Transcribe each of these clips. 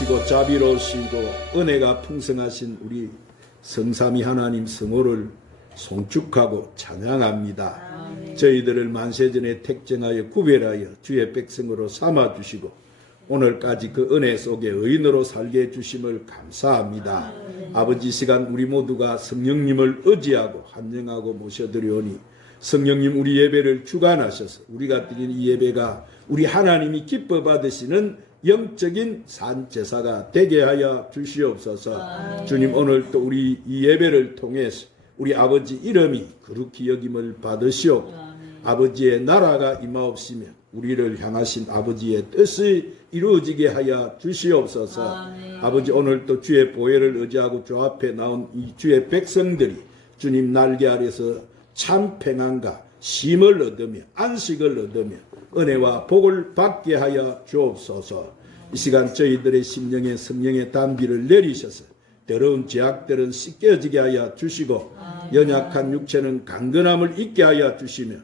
선하시고 자비로우시고 은혜가 풍성하신 우리 성삼위 하나님 성호를 송축하고 찬양합니다. 저희들을 만세전에 택정하여 구별하여 주의 백성으로 삼아주시고 오늘까지 그 은혜 속에 의인으로 살게 해주심을 감사합니다. 아버지, 시간 우리 모두가 성령님을 의지하고 환영하고 모셔드리오니 성령님 우리 예배를 주관하셔서 우리가 드리는 이 예배가 우리 하나님이 기뻐 받으시는 영적인 산제사가 되게 하여 주시옵소서. 주님, 오늘 또 우리 이 예배를 통해서 우리 아버지 이름이 거룩히 여김을 받으시옵고 아버지의 나라가 임하옵시며 우리를 향하신 아버지의 뜻이 이루어지게 하여 주시옵소서. 아버지, 오늘 또 주의 보혈을 의지하고 주 앞에 나온 이 주의 백성들이 주님 날개 아래서 참 평안과 쉼을 얻으며 안식을 얻으며 은혜와 복을 받게 하여 주옵소서. 이 시간 저희들의 심령에 성령의 단비를 내리셔서 더러운 죄악들은 씻겨지게 하여 주시고 연약한 육체는 강건함을 잊게 하여 주시며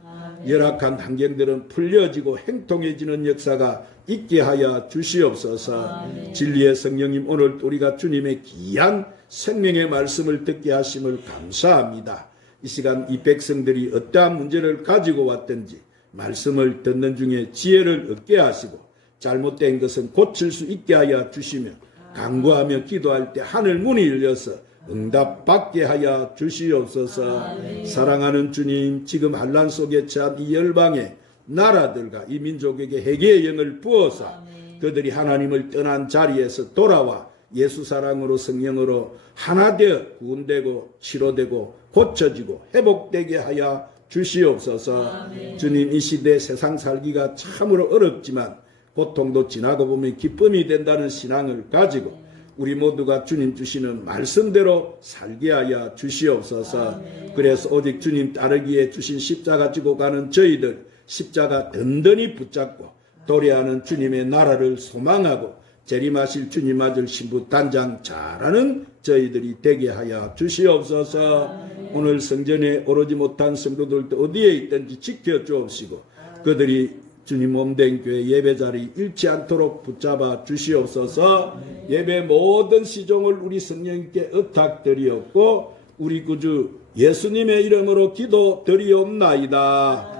열악한 환경들은 풀려지고 행통해지는 역사가 있게 하여 주시옵소서. 진리의 성령님, 오늘 우리가 주님의 귀한 생명의 말씀을 듣게 하심을 감사합니다. 이 시간 이 백성들이 어떠한 문제를 가지고 왔든지 말씀을 듣는 중에 지혜를 얻게 하시고 잘못된 것은 고칠 수 있게 하여 주시며 간구하며 기도할 때 하늘 문이 열려서 응답받게 하여 주시옵소서. 사랑하는 주님, 지금 환난 속에 처한 이 열방의 나라들과 이 민족에게 회개의 영을 부어서 그들이 하나님을 떠난 자리에서 돌아와 예수 사랑으로 성령으로 하나 되어 구원되고 치료되고 고쳐지고 회복되게 하여 주시옵소서. 주님, 이 시대 세상 살기가 참으로 어렵지만 고통도 지나고 보면 기쁨이 된다는 신앙을 가지고 우리 모두가 주님 주시는 말씀대로 살게 하여 주시옵소서. 그래서 오직 주님 따르기에 주신 십자가 지고 가는 저희들 십자가 든든히 붙잡고 도래하는 주님의 나라를 소망하고 재림하실 주님 아들 신부 단장 잘하는 저희들이 되게 하여 주시옵소서. 오늘 성전에 오르지 못한 성도들도 어디에 있든지 지켜주옵시고 그들이 주님 몸된 교회 예배자리 잃지 않도록 붙잡아 주시옵소서. 예배 모든 시종을 우리 성령님께 의탁드리옵고 우리 구주 예수님의 이름으로 기도드리옵나이다.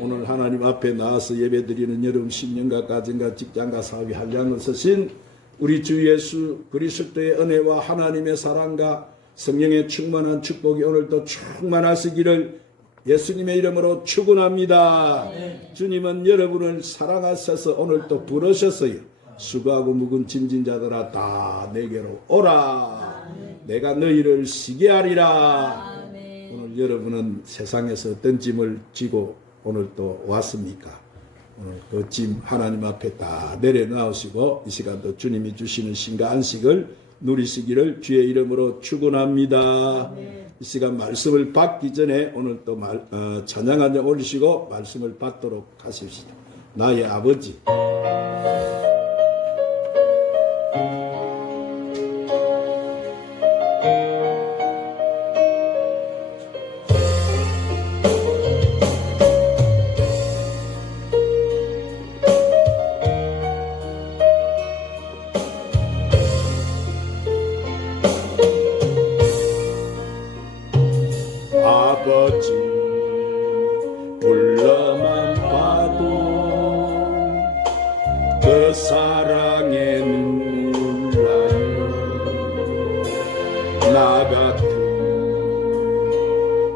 오늘 하나님 앞에 나와서 예배드리는 여러분 신령과 가정과 직장과 사업이 한량을 서신 우리 주 예수 그리스도의 은혜와 하나님의 사랑과 성령의 충만한 축복이 오늘도 충만하시기를 예수님의 이름으로 축원합니다. 주님은 여러분을 사랑하셔서 오늘 또 부르셨어요. 수고하고 묵은 짐진 자들아 다 내게로 오라. 내가 너희를 쉬게 하리라. 오늘 여러분은 세상에서 어떤 짐을 지고 오늘 또 왔습니까? 오늘 그 짐 하나님 앞에 다 내려놓으시고 이 시간도 주님이 주시는 쉼과 안식을 누리시기를 주의 이름으로 축원합니다. 이 시간 말씀을 받기 전에 오늘 또 찬양 한 장 올리시고 말씀을 받도록 하십시다. 나의 아버지. 아버지 불러만 봐도 그 사랑에 눈물 나요. 나 같은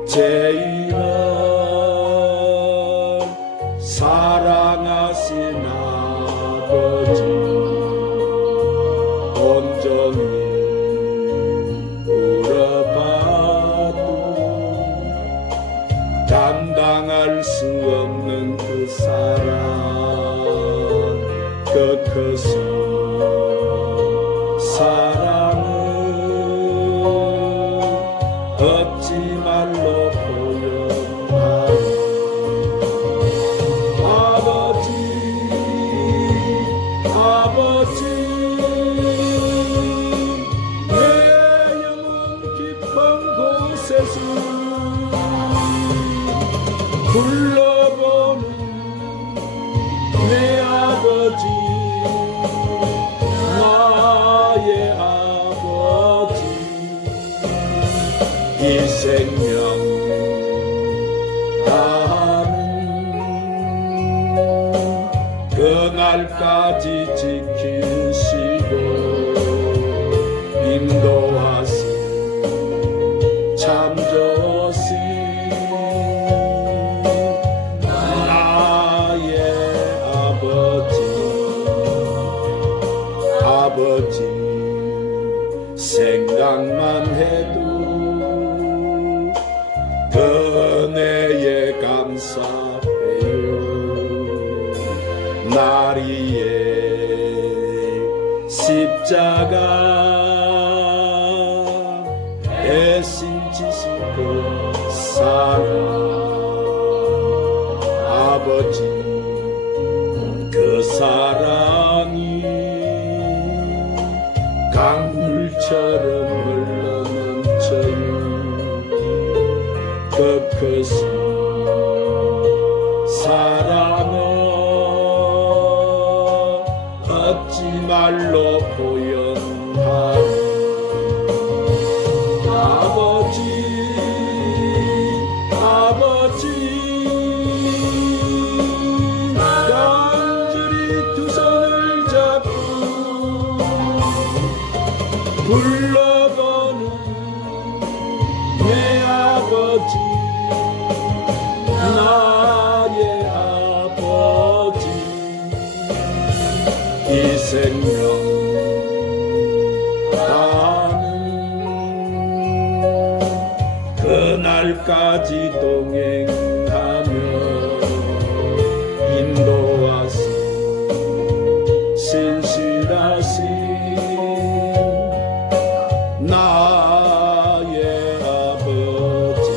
죄인은 사랑하신 아버지 온전히 감당할 수 없는 그 사랑 그 크신 사랑을 얻지 말로 보여하리. 아버지 아버지 내 영혼 깊은 곳에서 불러보는 내 아버지 나 그날까지 지키시고 인도하시 참 좋으시 나의 아버지 생각만 해도 은혜에 감사해요. 나리의 십자가 애신 지신 그 사랑 아버지 그 사랑이 강물처럼 흘러넘쳐요. 그 크신 사랑은 어찌 말로 표현하리. 아버지 간절히 두 손을 잡고 불러보는 내 아버지 나의 아버지 이 생명 다는 그날까지 동행하며 인도하시 신실하신 나의 아버지.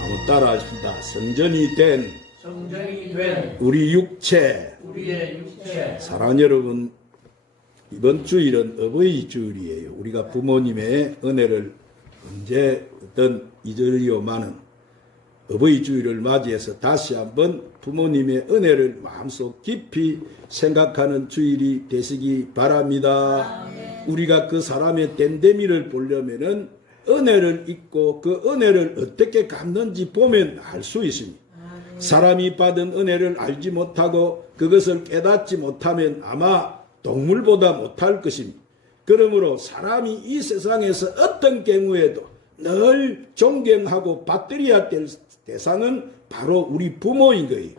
한번 따라하십니다. 성전이 된 우리 육체. 사랑하는 여러분, 이번 주일은 어버이 주일이에요. 우리가 부모님의 은혜를 언제 어떤 이절이요만은 어버이 주일을 맞이해서 다시 한번 부모님의 은혜를 마음속 깊이 생각하는 주일이 되시기 바랍니다. 우리가 그 사람의 댐댐이를 보려면은 은혜를 잊고 그 은혜를 어떻게 갚는지 보면 알 수 있습니다. 사람이 받은 은혜를 알지 못하고 그것을 깨닫지 못하면 아마 동물보다 못할 것입니다. 그러므로 사람이 이 세상에서 어떤 경우에도 늘 존경하고 받들여야 될 대상은 바로 우리 부모인 거예요.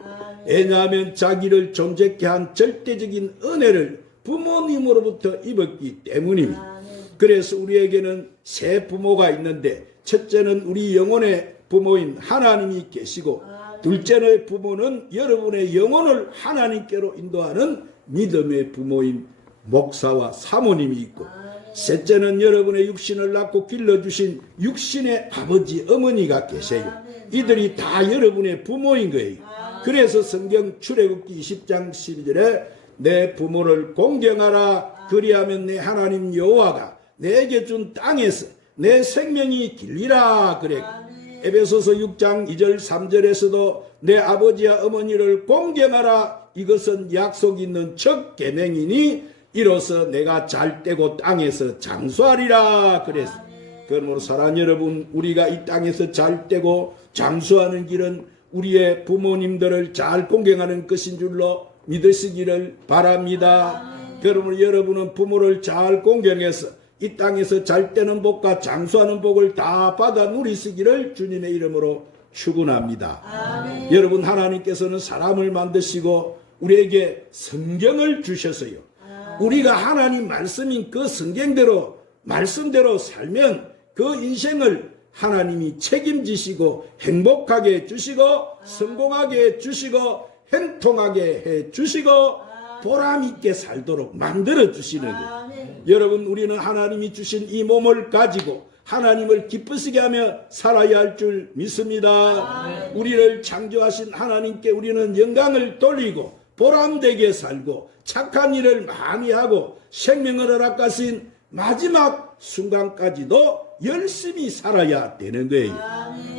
왜냐하면 자기를 존재케 한 절대적인 은혜를 부모님으로부터 입었기 때문입니다. 그래서 우리에게는 세 부모가 있는데 첫째는 우리 영혼의 부모인 하나님이 계시고 둘째의 부모는 여러분의 영혼을 하나님께로 인도하는 믿음의 부모인 목사와 사모님이 있고 셋째는 여러분의 육신을 낳고 길러주신 육신의 아버지 어머니가 계세요. 이들이 다 여러분의 부모인 거예요. 그래서 성경 출애굽기 20장 12절에 내 부모를 공경하라 그리하면 내 하나님 여호와가 내게 준 땅에서 내 생명이 길리라 그래. 에베소서 6장 2절 3절에서도 내 아버지와 어머니를 공경하라 이것은 약속 있는 첫 계명이니 이로써 내가 잘되고 땅에서 장수하리라 그랬어. 그러므로 사랑하는 여러분, 우리가 이 땅에서 잘되고 장수하는 길은 우리의 부모님들을 잘 공경하는 것인 줄로 믿으시기를 바랍니다. 그러므로 여러분은 부모를 잘 공경해서 이 땅에서 잘되는 복과 장수하는 복을 다 받아 누리시기를 주님의 이름으로 축원합니다. 여러분, 하나님께서는 사람을 만드시고 우리에게 성경을 주셨어요. 우리가 하나님 말씀인 그 성경대로 말씀대로 살면 그 인생을 하나님이 책임지시고 행복하게 해주시고 성공하게 해주시고 행통하게 해주시고 보람있게 살도록 만들어 주시는 거예요. 여러분, 우리는 하나님이 주신 이 몸을 가지고 하나님을 기쁘시게 하며 살아야 할 줄 믿습니다. 우리를 창조하신 하나님께 우리는 영광을 돌리고 보람되게 살고 착한 일을 많이 하고 생명을 허락하신 마지막 순간까지도 열심히 살아야 되는 거예요.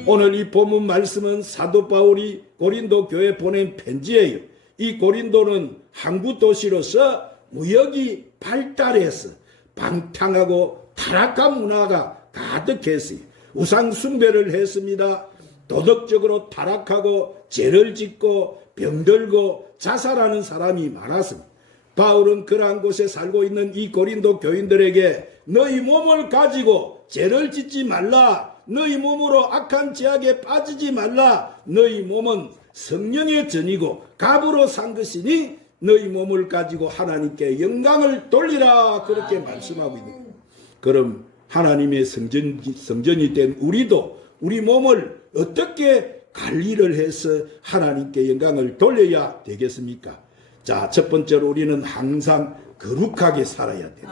오늘 이 본문 말씀은 사도 바울이 고린도 교회에 보낸 편지예요. 이 고린도는 항구 도시로서 무역이 발달해서 방탕하고 타락한 문화가 가득했어요. 우상 숭배를 했습니다. 도덕적으로 타락하고 죄를 짓고 병들고 자살하는 사람이 많았습니다. 바울은 그러한 곳에 살고 있는 이 고린도 교인들에게 너희 몸을 가지고 죄를 짓지 말라. 너희 몸으로 악한 죄악에 빠지지 말라. 너희 몸은 성령의 전이고 값으로 산 것이니 너희 몸을 가지고 하나님께 영광을 돌리라. 그렇게 말씀하고 있는 거예요. 그럼 하나님의 성전이 된 우리도 우리 몸을 어떻게 관리를 해서 하나님께 영광을 돌려야 되겠습니까? 자, 첫 번째로 우리는 항상 거룩하게 살아야 돼요.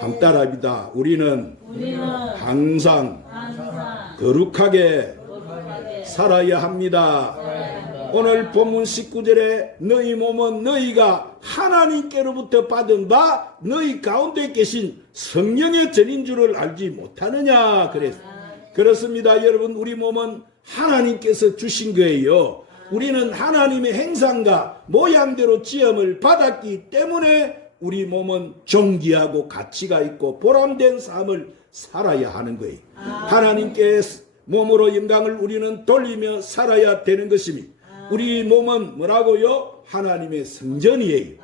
한번 따라합니다. 우리는 항상 거룩하게 살아야 합니다. 오늘 본문 19절에 너희 몸은 너희가 하나님께로부터 받은 바 너희 가운데 계신 성령의 전인 줄을 알지 못하느냐 그랬어요. 그렇습니다. 여러분, 우리 몸은 하나님께서 주신 거예요. 우리는 하나님의 행상과 모양대로 지음을 받았기 때문에 우리 몸은 존귀하고 가치가 있고 보람된 삶을 살아야 하는 거예요. 하나님께 몸으로 영광을 우리는 돌리며 살아야 되는 것입니다. 우리 몸은 뭐라고요? 하나님의 성전이에요.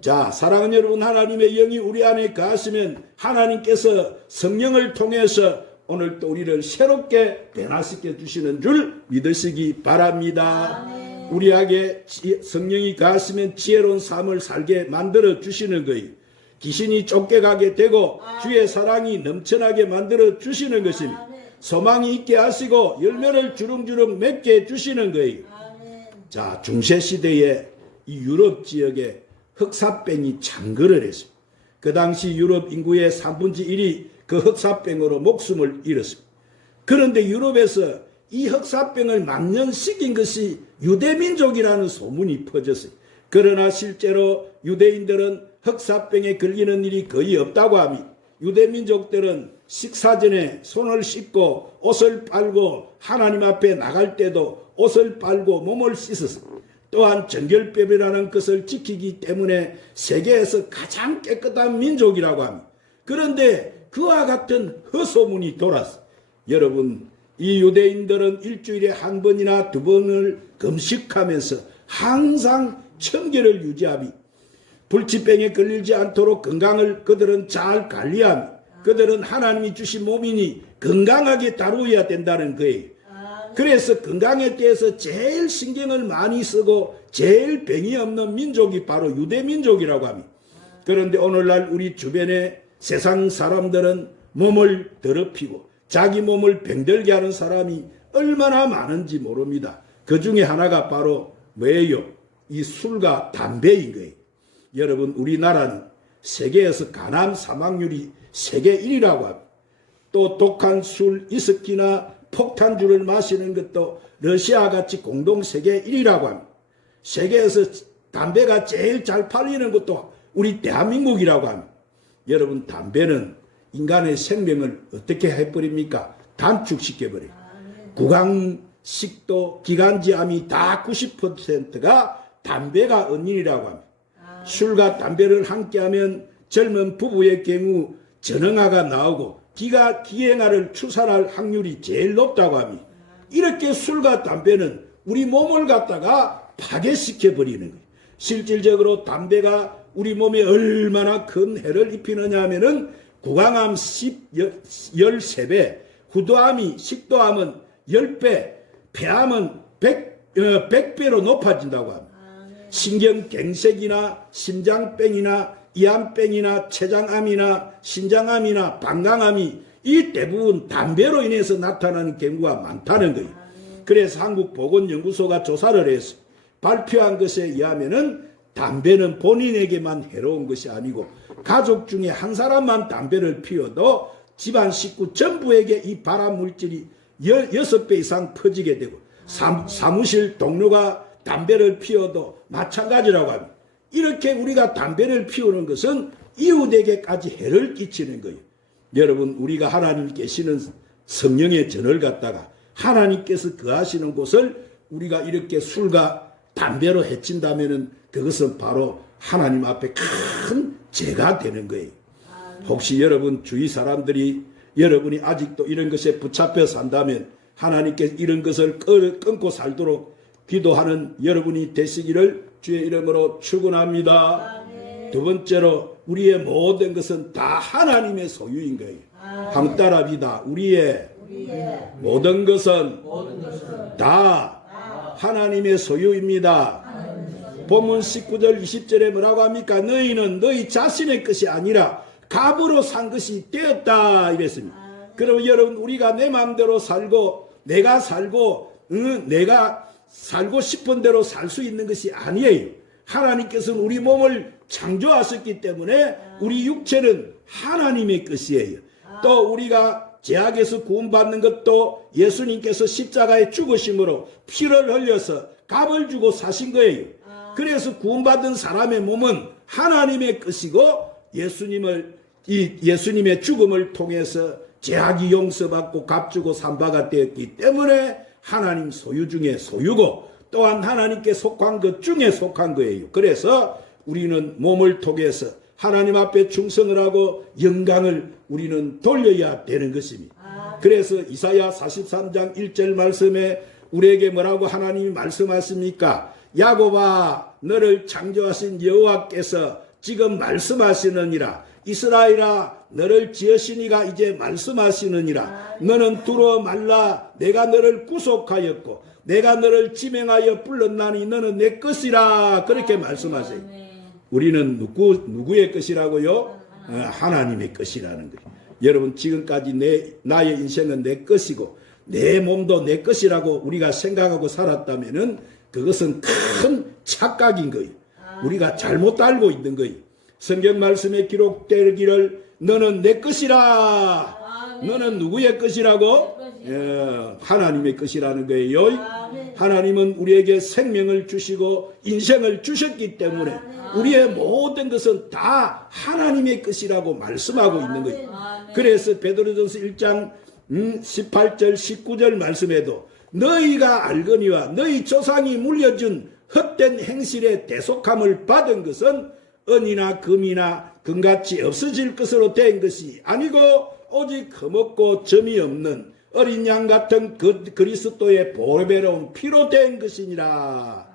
자, 사랑하는 여러분, 하나님의 영이 우리 안에 가시면 하나님께서 성령을 통해서 오늘 또 우리를 새롭게 변화시켜 주시는 줄 믿으시기 바랍니다. 우리에게 성령이 가시면 지혜로운 삶을 살게 만들어 주시는 거예요. 귀신이 쫓겨가게 되고 주의 사랑이 넘쳐나게 만들어 주시는 것입니다. 소망이 있게 하시고 열매를 주렁주렁 맺게 해주시는 거예요. 자, 중세시대에 이 유럽 지역에 흑사병이 창궐을 했습니다. 그 당시 유럽 인구의 3분의 1이 그 흑사병으로 목숨을 잃었습니다. 그런데 유럽에서 이 흑사병을 만연시킨 것이 유대민족이라는 소문이 퍼졌어요. 그러나 실제로 유대인들은 흑사병에 걸리는 일이 거의 없다고 합니다. 유대민족들은 식사 전에 손을 씻고 옷을 빨고 하나님 앞에 나갈 때도 옷을 빨고 몸을 씻었습니다. 또한 정결법이라는 것을 지키기 때문에 세계에서 가장 깨끗한 민족이라고 합니다. 그런데 그와 같은 허소문이 돌았어요. 여러분, 이 유대인들은 일주일에 한 번이나 두 번을 금식하면서 항상 청결을 유지하며 불치병에 걸리지 않도록 건강을 그들은 잘 관리하며 그들은 하나님이 주신 몸이니 건강하게 다루어야 된다는 거예요. 그래서 건강에 대해서 제일 신경을 많이 쓰고 제일 병이 없는 민족이 바로 유대민족이라고 합니다. 그런데 오늘날 우리 주변에 세상 사람들은 몸을 더럽히고 자기 몸을 병들게 하는 사람이 얼마나 많은지 모릅니다. 그 중에 하나가 바로 뭐예요? 이 술과 담배인 거예요. 여러분, 우리나라는 세계에서 간암 사망률이 세계 1위라고 합니다. 또 독한 술, 위스키나 폭탄주를 마시는 것도 러시아같이 공동 세계 1위라고 합니다. 세계에서 담배가 제일 잘 팔리는 것도 우리 대한민국이라고 합니다. 여러분, 담배는 인간의 생명을 어떻게 해버립니까? 단축시켜버려요. 구강식도, 기관지암이 다 90%가 담배가 원인이라고 합니다. 술과 담배를 함께하면 젊은 부부의 경우 전응아가 나오고 기행아를 출산할 확률이 제일 높다고 합니다. 이렇게 술과 담배는 우리 몸을 갖다가 파괴시켜 버리는 거예요. 실질적으로 담배가 우리 몸에 얼마나 큰 해를 입히느냐 하면은 구강암 13배, 후두암이, 식도암은 10배, 폐암은 100배로 높아진다고 합니다. 신경갱색이나 심장병이나 이암병이나 췌장암이나 신장암이나 방광암이 이 대부분 담배로 인해서 나타나는 경우가 많다는 거예요. 그래서 한국보건연구소가 조사를 해서 발표한 것에 의하면은 담배는 본인에게만 해로운 것이 아니고 가족 중에 한 사람만 담배를 피워도 집안 식구 전부에게 이 발암 물질이 6배 이상 퍼지게 되고 사무실 동료가 담배를 피워도 마찬가지라고 합니다. 이렇게 우리가 담배를 피우는 것은 이웃에게까지 해를 끼치는 거예요. 여러분, 우리가 하나님 계시는 성령의 전을 갖다가 하나님께서 거하시는 곳을 우리가 이렇게 술과 담배로 해친다면은 그것은 바로 하나님 앞에 큰 죄가 되는 거예요. 혹시 여러분 주위 사람들이 여러분이 아직도 이런 것에 붙잡혀 산다면 하나님께 이런 것을 끊고 살도록 기도하는 여러분이 되시기를 주의 이름으로 축원합니다. 두 번째로 우리의 모든 것은 다 하나님의 소유인 거예요. 한번 따라합니다. 우리의 모든 것은 다 하나님의 소유입니다. 본문 19절 20절에 뭐라고 합니까? 너희는 너희 자신의 것이 아니라 값으로 산 것이 되었다 이랬습니다. 그럼 여러분 우리가 내 마음대로 살고 내가 살고 싶은 대로 살 수 있는 것이 아니에요. 하나님께서는 우리 몸을 창조하셨기 때문에 우리 육체는 하나님의 것이에요. 또 우리가 죄악에서 구원받는 것도 예수님께서 십자가에 죽으심으로 피를 흘려서 값을 주고 사신 거예요. 그래서 구원받은 사람의 몸은 하나님의 것이고 예수님의 죽음을 통해서 죄악이 용서받고 값주고 산바가 되었기 때문에 하나님 소유 중에 소유고 또한 하나님께 속한 것 중에 속한 거예요. 그래서 우리는 몸을 통해서 하나님 앞에 충성을 하고 영광을 우리는 돌려야 되는 것입니다. 그래서 이사야 43장 1절 말씀에 우리에게 뭐라고 하나님이 말씀하십니까? 야곱아 너를 창조하신 여호와께서 지금 말씀하시느니라. 이스라엘아 너를 지으신 이가 이제 말씀하시느니라. 너는 두려워 말라. 내가 너를 구속하였고 내가 너를 지명하여 불렀나니 너는 내 것이라. 그렇게 말씀하세요. 우리는 누구의 것이라고요? 하나님의 것이라는 거예요. 여러분 지금까지 나의 인생은 내 것이고 내 몸도 내 것이라고 우리가 생각하고 살았다면은 그것은 큰 착각인 거예요. 우리가 잘못 알고 있는 거예요. 성경 말씀에 기록되기를 너는 내 것이라. 너는 누구의 것이라고? 하나님의 것이라는 거예요. 하나님은 우리에게 생명을 주시고 인생을 주셨기 때문에 우리의 모든 것은 다 하나님의 것이라고 말씀하고 있는 거예요. 그래서 베드로전서 1장 18절 19절 말씀에도 너희가 알거니와 너희 조상이 물려준 헛된 행실의 대속함을 받은 것은 은이나 금이나 금같이 없어질 것으로 된 것이 아니고 오직 흠없고 점이 없는 어린 양 같은 그리스도의 보배로운 피로 된 것이니라.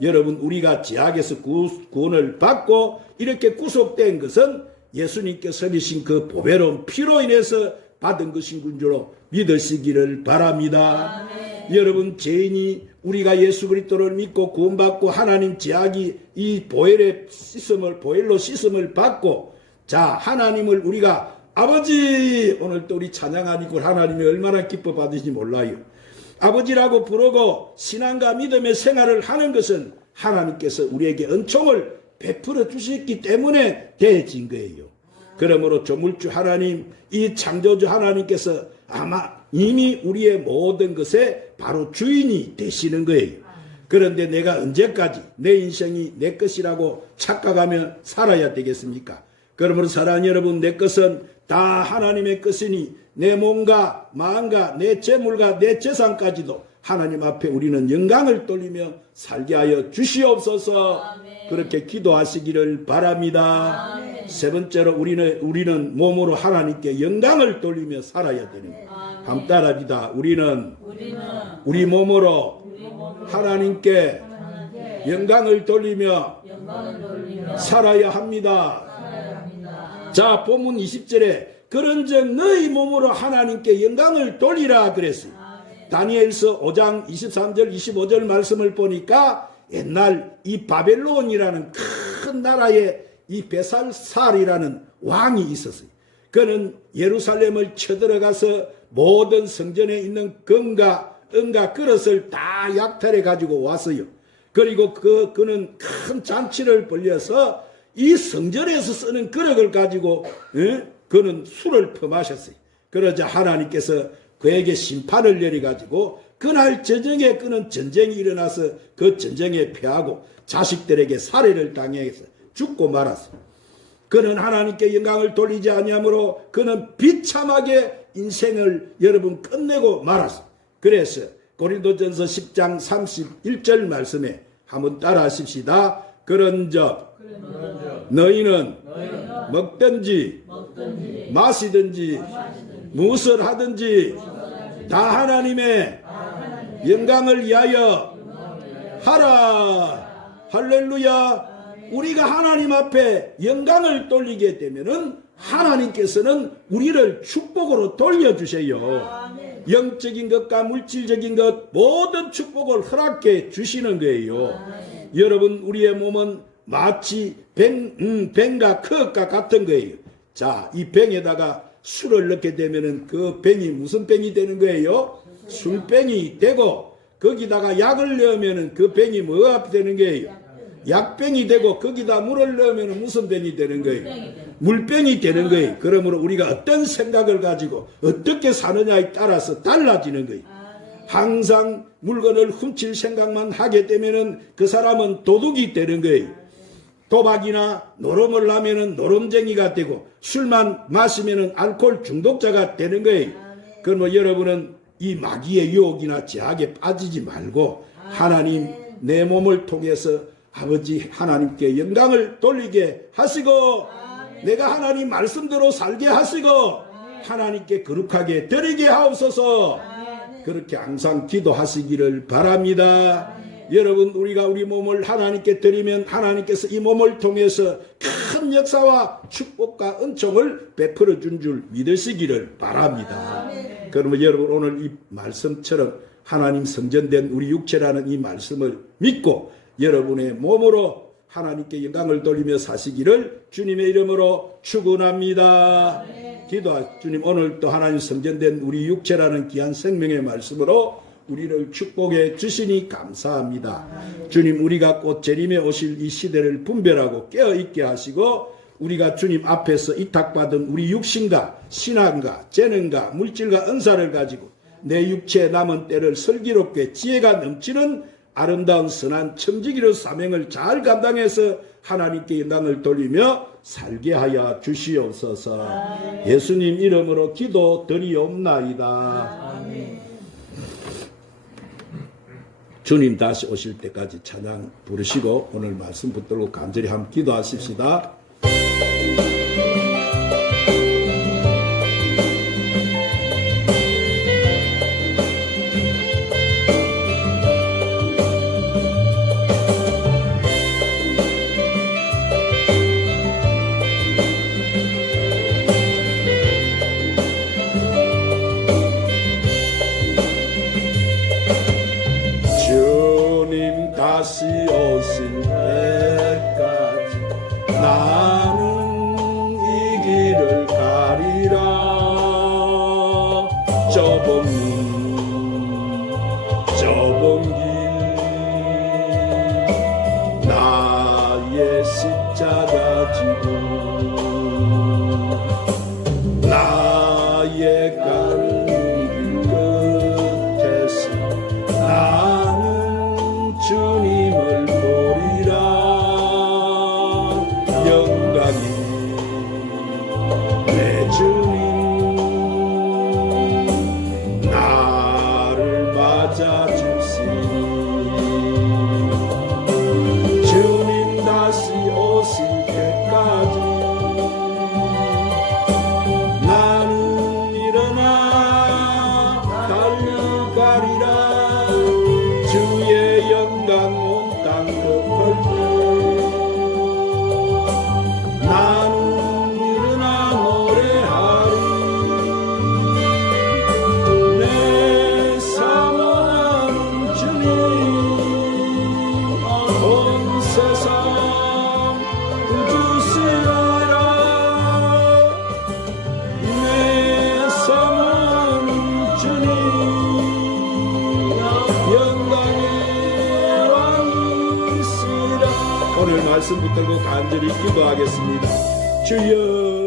여러분 우리가 죄악에서 구원을 받고 이렇게 구속된 것은 예수님께서 흘리신 그 보배로운 피로 인해서 받은 것인 줄로 믿으시기를 바랍니다. 여러분 죄인이 우리가 예수 그리스도를 믿고 구원받고 하나님 죄악이 이 보혈로 씻음을 받고 자 하나님을 우리가 아버지 오늘 또 우리 찬양하니까 하나님이 얼마나 기뻐 받으신지 몰라요. 아버지라고 부르고 신앙과 믿음의 생활을 하는 것은 하나님께서 우리에게 은총을 베풀어 주셨기 때문에 되어진 거예요. 그러므로 조물주 하나님 이 창조주 하나님께서 아마 이미 우리의 모든 것에 바로 주인이 되시는 거예요. 그런데 내가 언제까지 내 인생이 내 것이라고 착각하며 살아야 되겠습니까? 그러므로 사랑하는 여러분 내 것은 다 하나님의 것이니 내 몸과 마음과 내 재물과 내 재산까지도 하나님 앞에 우리는 영광을 돌리며 살게 하여 주시옵소서. 그렇게 기도하시기를 바랍니다. 세 번째로 우리는 몸으로 하나님께 영광을 돌리며 살아야 되는 거예요. 한번 따라합니다. 우리는 우리 몸으로 하나님께 영광을 돌리며 살아야 합니다. 자, 본문 20절에 그런즉 너희 몸으로 하나님께 영광을 돌리라 그랬어요. 다니엘서 5장 23절 25절 말씀을 보니까 옛날 이 바벨론이라는 큰 나라에 이 베살살이라는 왕이 있었어요. 그는 예루살렘을 쳐들어가서 모든 성전에 있는 금과 은과 그릇을 다 약탈해 가지고 왔어요. 그리고 그는 큰 잔치를 벌려서 이 성전에서 쓰는 그릇을 가지고 그는 술을 퍼마셨어요. 그러자 하나님께서 그에게 심판을 내려가지고 그날 저녁에 그는 전쟁이 일어나서 그 전쟁에 패하고 자식들에게 살해를 당해서 죽고 말았어요. 그는 하나님께 영광을 돌리지 아니하므로 그는 비참하게 인생을 여러분 끝내고 말았어요. 그래서 고린도전서 10장 31절 말씀에 한번 따라 하십시다. 그런즉 너희는 먹든지 마시든지 무엇을 하든지 다 하나님의 영광을 위하여 하라. 할렐루야. 우리가 하나님 앞에 영광을 돌리게 되면은 하나님께서는 우리를 축복으로 돌려주세요. 영적인 것과 물질적인 것 모든 축복을 허락해 주시는 거예요. 여러분, 우리의 몸은 마치 뱅과 컵과 같은 거예요. 자, 이 병에다가 술을 넣게 되면은 그 병이 무슨 병이 되는 거예요? 술병이 되고, 거기다가 약을 넣으면은 그 병이 뭐가 되는 거예요? 약병이 되고, 거기다 물을 넣으면 무슨 병이 되는 거예요? 물병이 되는 거예요. 그러므로 우리가 어떤 생각을 가지고 어떻게 사느냐에 따라서 달라지는 거예요. 항상 물건을 훔칠 생각만 하게 되면은 그 사람은 도둑이 되는 거예요. 도박이나 노름을 하면은 노름쟁이가 되고, 술만 마시면은 알코올 중독자가 되는 거예요. 그럼 여러분은 이 마귀의 유혹이나 제약에 빠지지 말고 하나님, 내 몸을 통해서 아버지 하나님께 영광을 돌리게 하시고, 내가 하나님 말씀대로 살게 하시고, 하나님께 거룩하게 드리게 하옵소서. 그렇게 항상 기도하시기를 바랍니다. 여러분, 우리가 우리 몸을 하나님께 드리면 하나님께서 이 몸을 통해서 큰 역사와 축복과 은총을 베풀어 준 줄 믿으시기를 바랍니다. 그러면 여러분, 오늘 이 말씀처럼 하나님 성전된 우리 육체라는 이 말씀을 믿고 여러분의 몸으로 하나님께 영광을 돌리며 사시기를 주님의 이름으로 축원합니다. 기도하 주님, 오늘 또 하나님 성전된 우리 육체라는 귀한 생명의 말씀으로 우리를 축복해 주시니 감사합니다. 주님, 우리가 곧 재림에 오실 이 시대를 분별하고 깨어있게 하시고, 우리가 주님 앞에서 이탁받은 우리 육신과 신앙과 재능과 물질과 은사를 가지고 내 육체에 남은 때를 슬기롭게 지혜가 넘치는 아름다운 선한 청지기로 사명을 잘 감당해서 하나님께 영광을 돌리며 살게 하여 주시옵소서. 예수님 이름으로 기도 드리옵나이다. 주님 다시 오실 때까지 찬양 부르시고 오늘 말씀 붙들고 간절히 함께 기도하십시다. 다시 오실 때까지 나는 이 길을 가리라. 좁은 길 나의 십자가 지고 나의 가는 길 끝에서 나는 주님을 보리라. 영광이 내 주님 나를 맞아주시니 주님 다시 오실 때까지 나는 일어나 달려가리라. 주의 영광 온 땅 덮을 때 나는 일어나 노래하리. 내 사모하는 주님 온 세상 주시라. 내 사모하는 주님 영광의 왕이시라. 오늘 말씀 붙들고 간절히 기도하겠습니다. 주여